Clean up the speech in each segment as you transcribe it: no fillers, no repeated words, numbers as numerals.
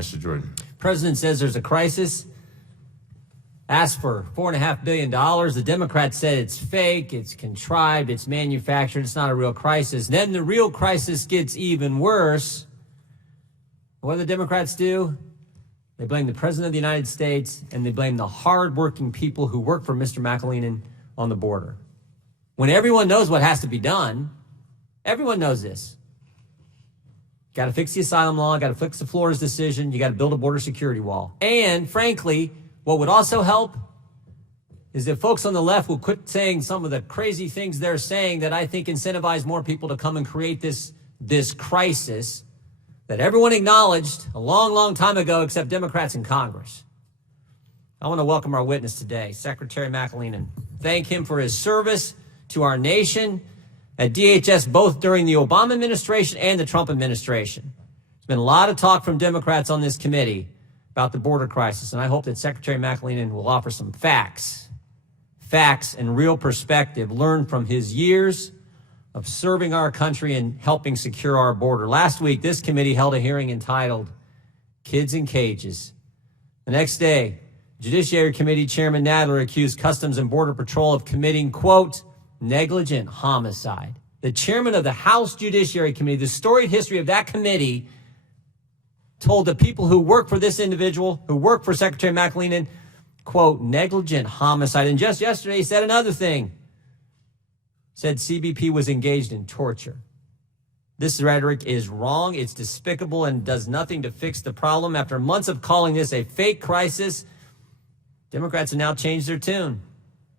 Mr. Jordan. President says there's a crisis. Asked for $4.5 billion. The Democrats said it's fake, it's contrived, it's manufactured, it's not a real crisis. Then the real crisis gets even worse. What do the Democrats do? They blame the President of the United States, and they blame the hardworking people who work for Mr. McAleenan on the border. When everyone knows what has to be done, everyone knows this. Got to fix the asylum law, got to fix the Flores decision, you got to build a border security wall. And frankly, what would also help is if folks on the left will quit saying some of the crazy things they're saying that I think incentivize more people to come and create this crisis that everyone acknowledged a long, long time ago except Democrats in Congress. I want to welcome our witness today, Secretary McAleenan. Thank him for his service to our nation at DHS, both during the Obama administration and the Trump administration. There's been a lot of talk from Democrats on this committee about the border crisis, and I hope that Secretary McAleenan will offer some facts and real perspective learned from his years of serving our country and helping secure our border. Last week, this committee held a hearing entitled Kids in Cages. The next day, Judiciary Committee Chairman Nadler accused Customs and Border Patrol of committing, quote, negligent homicide. The chairman of the House Judiciary Committee, the storied history of that committee, told the people who work for this individual, who work for Secretary McAleenan, quote, negligent homicide. And just yesterday, he said another thing. Said CBP was engaged in torture. This rhetoric is wrong. It's despicable and does nothing to fix the problem. After months of calling this a fake crisis, Democrats have now changed their tune.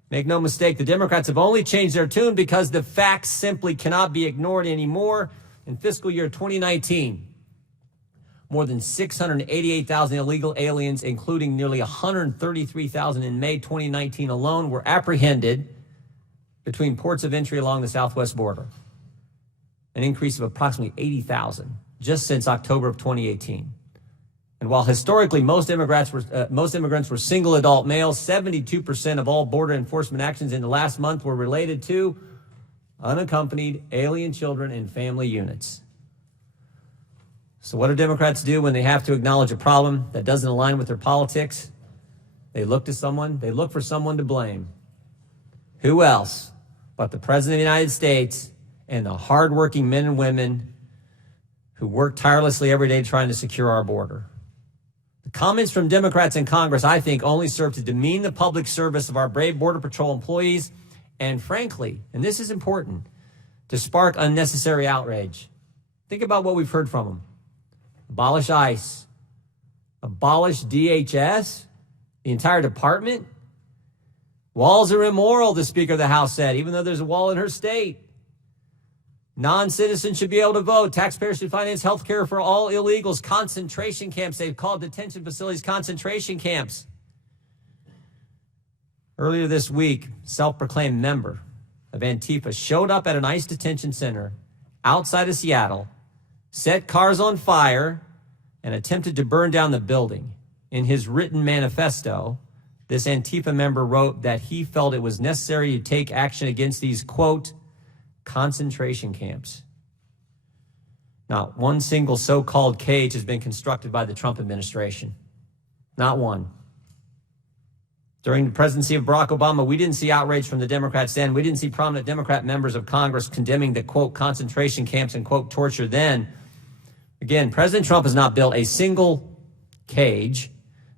Make no mistake, the Democrats have only changed their tune because the facts simply cannot be ignored anymore. In fiscal year 2019, more than 688,000 illegal aliens, including nearly 133,000 in May 2019 alone, were apprehended between ports of entry along the southwest border, an increase of approximately 80,000 just since October of 2018. And while historically most immigrants were single adult males, 72% of all border enforcement actions in the last month were related to unaccompanied alien children and family units. So what do Democrats do when they have to acknowledge a problem that doesn't align with their politics? They look for someone to blame. Who else but the President of the United States and the hardworking men and women who work tirelessly every day trying to secure our border? The comments from Democrats in Congress, I think, only serve to demean the public service of our brave Border Patrol employees and, frankly, and this is important, to spark unnecessary outrage. Think about what we've heard from them. Abolish ICE. Abolish DHS. The entire department. Walls are immoral, the Speaker of the House said, even though there's a wall in her state. Non-citizens should be able to vote. Taxpayers should finance health care for all illegals. Concentration camps. They've called detention facilities concentration camps. Earlier this week, self-proclaimed member of Antifa showed up at an ICE detention center outside of Seattle, set cars on fire, and attempted to burn down the building. In his written manifesto, this Antifa member wrote that he felt it was necessary to take action against these, quote, concentration camps. Not one single so-called cage has been constructed by the Trump administration. Not one. During the presidency of Barack Obama, we didn't see outrage from the Democrats then. We didn't see prominent Democrat members of Congress condemning the, quote, concentration camps and, quote, torture then. Again, President Trump has not built a single cage.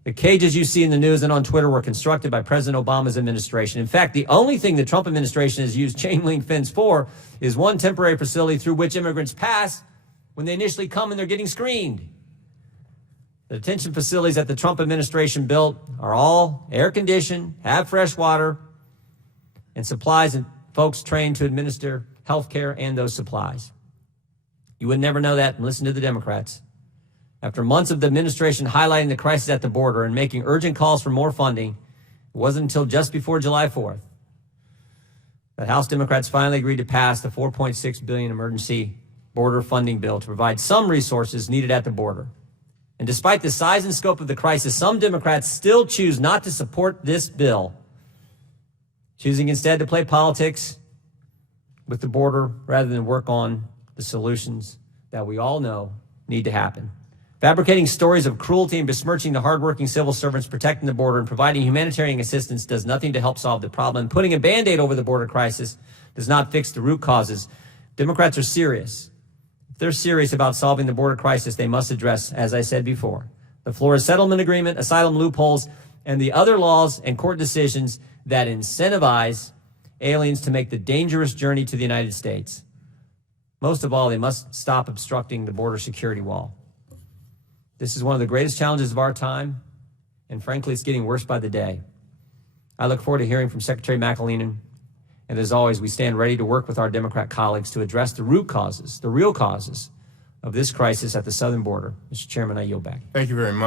The cages you see in the news and on Twitter were constructed by President Obama's administration. In fact, the only thing the Trump administration has used chain link fence for is one temporary facility through which immigrants pass when they initially come and they're getting screened. The detention facilities that the Trump administration built are all air-conditioned, have fresh water, and supplies and folks trained to administer health care and those supplies. You would never know that and listen to the Democrats. After months of the administration highlighting the crisis at the border and making urgent calls for more funding, it wasn't until just before July 4th that House Democrats finally agreed to pass the $4.6 billion emergency border funding bill to provide some resources needed at the border. And despite the size and scope of the crisis, some Democrats still choose not to support this bill, choosing instead to play politics with the border rather than work on the solutions that we all know need to happen. Fabricating stories of cruelty and besmirching the hardworking civil servants protecting the border and providing humanitarian assistance does nothing to help solve the problem. And putting a Band-Aid over the border crisis does not fix the root causes. Democrats are serious. If they're serious about solving the border crisis, they must address, as I said before, the Florida Settlement Agreement, asylum loopholes, and the other laws and court decisions that incentivize aliens to make the dangerous journey to the United States. Most of all, they must stop obstructing the border security wall. This is one of the greatest challenges of our time, and frankly, it's getting worse by the day. I look forward to hearing from Secretary McAleenan, and as always, we stand ready to work with our Democrat colleagues to address the root causes, the real causes of this crisis at the southern border. Mr. Chairman, I yield back. Thank you very much.